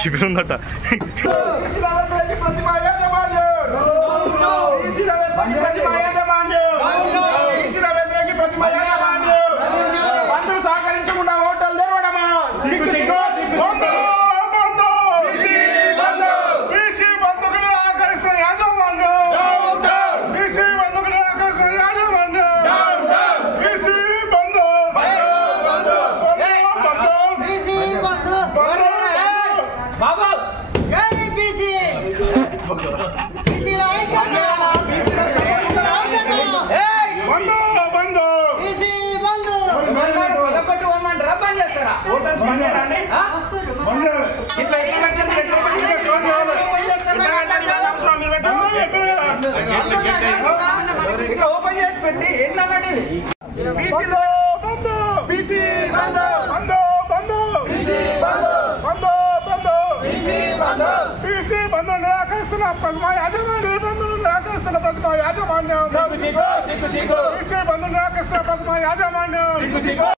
చివరుందట సహకరించకుండా hotel తెరవడమా BC బంధుకులు ఆకరిస్తున్న యాజమాన్యం BC బంధుకులు ఆకరిస్తున్న యాజమాన్యం BC బంధు బాబా BC ఇట్లా ఓపెన్ చేసి పెట్టి ఏంటన్నట్టు బీసీలో బంధు బీసీ బంధు బంధు బంధు బీసీ బంధు బంధు బంధు బీసీ బంధు బీసీ బంధు నిరాకరిస్తున్న ప్రతిమా యాజమాన్యం బంధువులు నిరాకరిస్తున్న ప్రతిమా యాజమాన్యం బీసీ బంధు నిరాకరిస్తున్న ప్రతిమా యాజమాన్యం